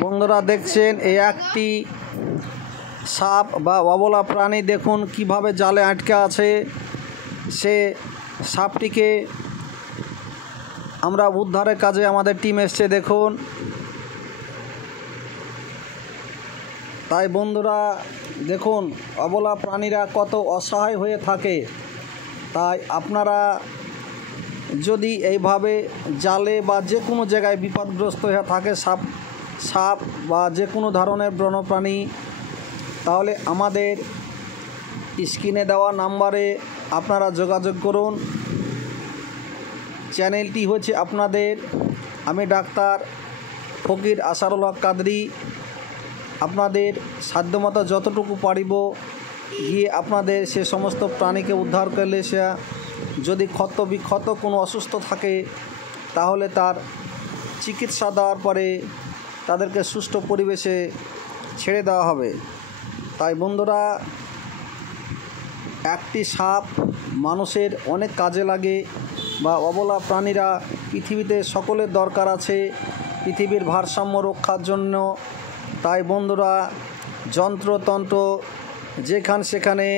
বন্ধুরা দেখছেন এই একটি সাপ বা অবলা প্রাণী, দেখুন কিভাবে জালে আটকে আছে। সে সাপটিকে আমরা উদ্ধারের কাজে আমাদের টিম এসছে, দেখুন। তাই বন্ধুরা দেখুন অবলা প্রাণীরা কত অসহায় হয়ে থাকে। তাই আপনারা যদি এইভাবে জালে বা যে কোনো জায়গায় বিপদগ্রস্ত হয়ে থাকে সাপ বা যে কোনো ধরনের বন্যপ্রাণী, তাহলে আমাদের স্ক্রিনে দেওয়া নাম্বারে আপনারা যোগাযোগ করুন। চ্যানেলটি হচ্ছে আপনাদের, আমি ডাক্তার ফকির আসারুল হক কাদরি। আপনাদের সাধ্যমতো যতটুকু পারিব গিয়ে আপনাদের সে সমস্ত প্রাণীকে উদ্ধার করলে, সে যদি ক্ষত বিক্ষত কোনো অসুস্থ থাকে তাহলে তার চিকিৎসা দেওয়ার পরে তাদেরকে সুষ্ঠু পরিবেশে ছেড়ে দেওয়া হবে। তাই বন্ধুরা, একটি সাপ মানুষের অনেক কাজে লাগে বা অবলা প্রাণীরা পৃথিবীতে সকলের দরকার আছে পৃথিবীর ভারসাম্য রক্ষার জন্য। তাই বন্ধুরা, যন্ত্রতন্ত্র সেখানে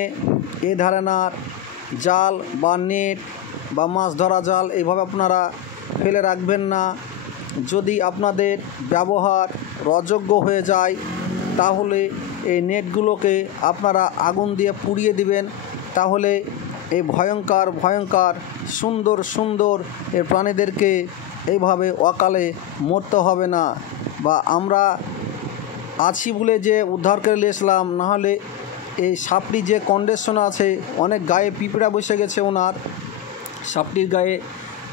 এ ধরনের জাল বা নেট বা মাছ ধরা জাল এইভাবে আপনারা ফেলে রাখবেন না। যদি আপনাদের ব্যবহার অযোগ্য হয়ে যায় তাহলে এই নেটগুলোকে আপনারা আগুন দিয়ে পুড়িয়ে দিবেন। তাহলে এই ভয়ঙ্কর সুন্দর এই প্রাণীদেরকে এইভাবে অকালে মরতে হবে না। বা আমরা আছি বলে যে উদ্ধার করে নিয়ে আসলাম, নাহলে এই সাপটি যে কন্ডিশন আছে, অনেক গায়ে পিঁপড়া বসে গেছে ওনার সাপটির গায়ে,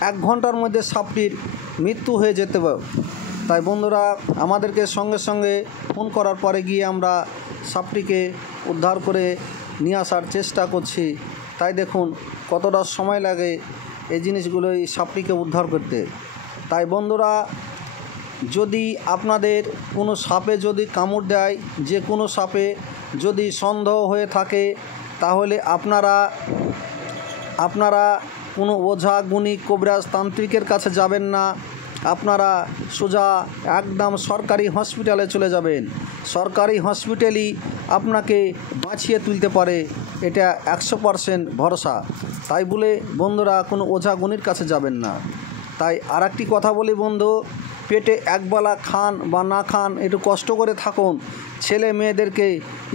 1 ঘন্টার মধ্যে সাপটির মৃত্যু হয়ে যেতে পারে। তাই বন্ধুরা, আমাদেরকে সঙ্গে ফোন করার পরে গিয়ে আমরা সাপটিকে উদ্ধার করে নিয়ে আসার চেষ্টা করছি। তাই দেখুন কতটা সময় লাগে এই জিনিসগুলো, এই সাপটিকে উদ্ধার করতে। তাই বন্ধুরা, যদি আপনাদের কোনো সাপে যদি কামড় দেয়, যে কোনো সাপে যদি সন্দেহ হয়ে থাকে, তাহলে আপনারা কোনো ওঝা গুণী কবিরাজ তান্ত্রিকের কাছে যাবেন না। আপনারা সোজা একদম সরকারি হসপিটালে চলে যাবেন। সরকারি হসপিটালই আপনাকে বাঁচিয়ে তুলতে পারে, এটা 100% ভরসা। তাই বলে বন্ধুরা কোনো ওঝা গুণীর কাছে যাবেন না। তাই আর একটি কথা বলি বন্ধু, পেটে একবেলা খান বা না খান, একটু কষ্ট করে থাকুন। ছেলে মেয়েদেরকে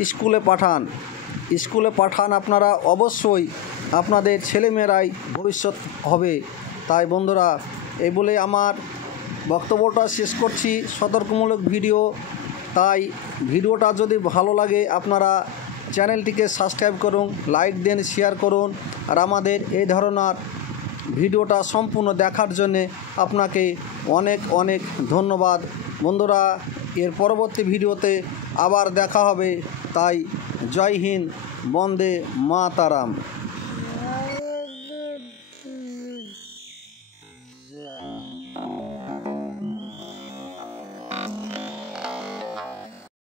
স্কুলে পাঠান আপনারা, অবশ্যই আপনাদের ছেলেমেয়েরাই ভবিষ্যৎ হবে। তাই বন্ধুরা, এই বলে আমার বক্তব্যটা শেষ করছি। সতর্কমূলক ভিডিও, তাই ভিডিওটা যদি ভালো লাগে আপনারা চ্যানেলটিকে সাবস্ক্রাইব করুন, লাইক দেন, শেয়ার করুন। আর আমাদের এই ধরনের ভিডিওটা সম্পূর্ণ দেখার জন্যে আপনাকে অনেক ধন্যবাদ বন্ধুরা। এর পরবর্তী ভিডিওতে আবার দেখা হবে। তাই জয় হিন্দ, বন্দে মাতারাম।